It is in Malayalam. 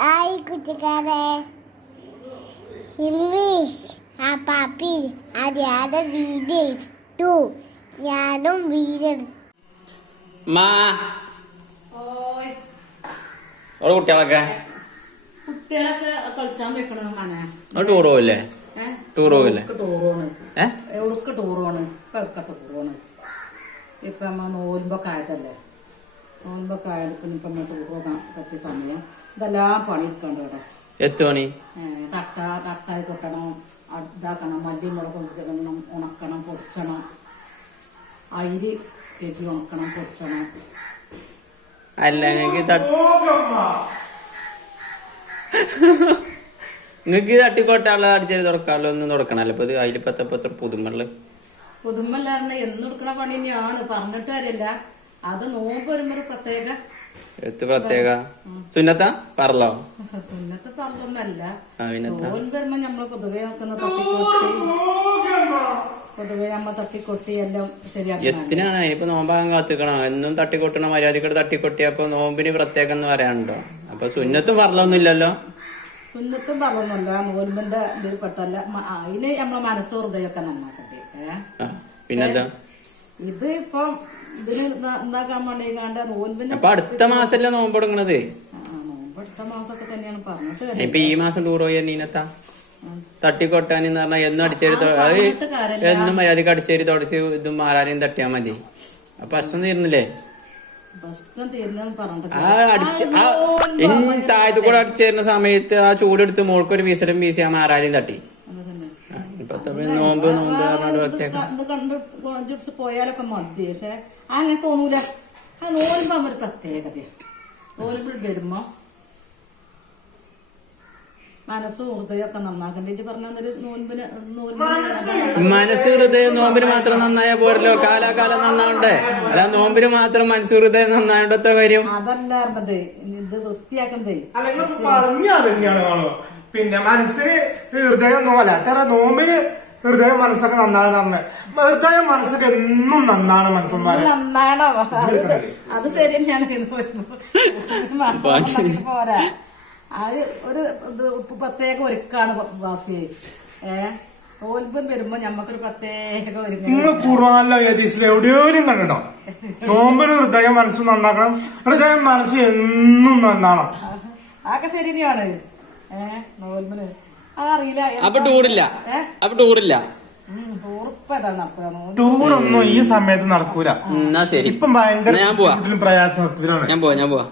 ഹായ് കുട്ടിക്കാരെ, ഇന്ന് ആ പാപ്പി അറിയാതെ വീഡിയോ ഇട്ടു. ഞാനും വീഡിയോ കുട്ടികളൊക്കെ കളിച്ചാൻ വെക്കണ മന ടൂർ പോവില്ലേ? ടൂർ പോവില്ലേ? ടൂറാണ് എവിടക്ക് ടൂറാണ് ടൂറാണ്. ഇപ്പൊ നമ്മ നോൽമ്പൊക്കെ ആയതല്ലേ, നോൽമ്പൊക്കെ ആയാലും ഇപ്പൊ നമ്മൾ ടൂർ പോകാൻ പറ്റിയ സമയം. ഇതെല്ലാം പണി എടുക്കണ്ട ഇവിടെ. എത്തു മണി തട്ടായി കൊട്ടണം, ഇതാക്കണം, മല്ലി മുളക് ഇടണം, ഉണക്കണം, പൊടിച്ചണം, അരി കയറ്റി ഉണക്കണം, പൊടിച്ചണം. അല്ല നിങ്ങക്ക് തട്ടിക്കൊട്ടാളെ അടിച്ചേരി തുറക്കാമല്ലോ, ഒന്നും തുറക്കണല്ലോ. ഇപ്പൊ അതിലിപ്പത്തെ പുതുമകള് പുതുമല്ലാറിന് എന്ന് കൊടുക്കണ പണി തന്നെയാണ്, പറഞ്ഞിട്ട് കാര്യല്ല. അത് നോമ്പ് വരുമ്പോ പ്രത്യേക പ്രത്യേക സുന്നത്താ പറലോ? സുന്നത്ത് പറഞ്ഞൊന്നല്ല, നോമ്പ് വരുമ്പോ നമ്മള് പൊതുവെ നോക്കുന്ന പൊതുവെ നമ്മ തട്ടിക്കൊട്ടി എല്ലാം ശരിയാക്കി. എത്തിനാണ് ഇനിയിപ്പോ നോമ്പാകാൻ കാത്തിക്കണം. എന്നും തട്ടിക്കൊട്ടണ മര്യാദക്കൂടെ തട്ടിക്കൊട്ടിയപ്പോ നോമ്പിന് പ്രത്യേകം എന്ന് പറയാനുണ്ടോ? അപ്പൊ സുന്നത്തും പറലൊന്നും ഇല്ലല്ലോ. സുന്നത്തും പറഞ്ഞൊന്നുമല്ല, നോൽമ്പിന്റെ ഇതിൽ പെട്ടല്ല. അതിന് നമ്മളെ മനസ്സ് ഹൃദയമൊക്കെ നന്നാക്കട്ടെ. പിന്നെന്താ ഇത് ഇപ്പൊ ഇതിന് എന്താക്കാൻ വേണ്ടിക്കാണ്ട് നോൽമ്പിന്റെ അപ്പൊ അടുത്ത മാസല്ലേ നോമ്പ് തുടങ്ങണത്? നോമ്പ് അടുത്ത മാസമൊക്കെ തന്നെയാണ് പറഞ്ഞിട്ട്. ഇപ്പൊ ഈ മാസം ടൂർ പോയി നീനത്താ തട്ടിക്കൊട്ടാനെന്ന് പറഞ്ഞാൽ എന്നും അടിച്ചേരി എന്നും മര്യാദക്ക് അടിച്ചേരി തുടച്ച് ഇതും മാറാനെയും തട്ടിയാ മതി. അപ്പൊ പ്രശ്നം തീർന്നില്ലേ? താഴത്ത് കൂടെ അടിച്ചേരുന്ന സമയത്ത് ആ ചൂടെടുത്ത് മോൾക്കൊരു വീസലും വീസി ആ മാറാനെയും തട്ടി. ഇപ്പത്തെ നോമ്പ് കണ്ടു പോയാലൊക്കെ മതി. പക്ഷെ അങ്ങനെ തോന്നൂല. ആ നോൽമ്പോ ഒരു പ്രത്യേകതയാണ്. നോൽമ്പിൽ വരുമ്പോ മനസ്സും ഹൃദയമൊക്കെ നന്നാക്കണ്ടേച്ച് പറഞ്ഞൊരു നോൻപിന് മനസ്സ് ഹൃദയം നോമ്പിന് മാത്രം നന്നായാ പോരല്ലോ, കാലാകാലം നന്നാവണ്ടേ? അല്ല നോമ്പിന് മാത്രം മനസ്സ് ഹൃദയം നന്നായിടത്തെ കാര്യം അതല്ലായിരുന്നത്. ഇത് വൃത്തിയാക്കണ്ടേ? പിന്നെ മനസ്സിന് ഹൃദയം ഒന്നുമല്ല, അത്ര നോമ്പിന് ഹൃദയം മനസ്സൊക്കെ നന്നാകുന്ന ഹൃദയം മനസ്സൊക്കെ എന്നും നന്നാണ്. മനസ്സന്മാര് നന്നാണോ? അത് ശരി തന്നെയാണ്. പോരാ, അത് ഒരു പ്രത്യേക ഒരുക്കാണ് വാസി. നോൽമ്പം വരുമ്പോ ഞമ്മക്കൊരു പ്രത്യേക ഒരുക്കം. നിങ്ങൾ ഖുർആനിലോ ഹദീസിലോ എവിടെയോലും കണ്ടോ നോമ്പിന് ഹൃദയം മനസ്സും നന്നാക്കണം, ഹൃദയം മനസ്സ് എന്നും നന്നാണം. ആക്കെ ശരി തന്നെയാണ്. നോൽമ്പിന് അറിയില്ല. അപ്പൊ ടൂറില്ല, അപ്പൊ ടൂറില്ല. ടൂറൊന്നും ഈ സമയത്ത് നടക്കൂല. എന്നാ ശരി, ഇപ്പം ഭയങ്കര ഞാൻ പോവാ, പ്രയാസത്തിലാണ്. ഞാൻ പോവാ.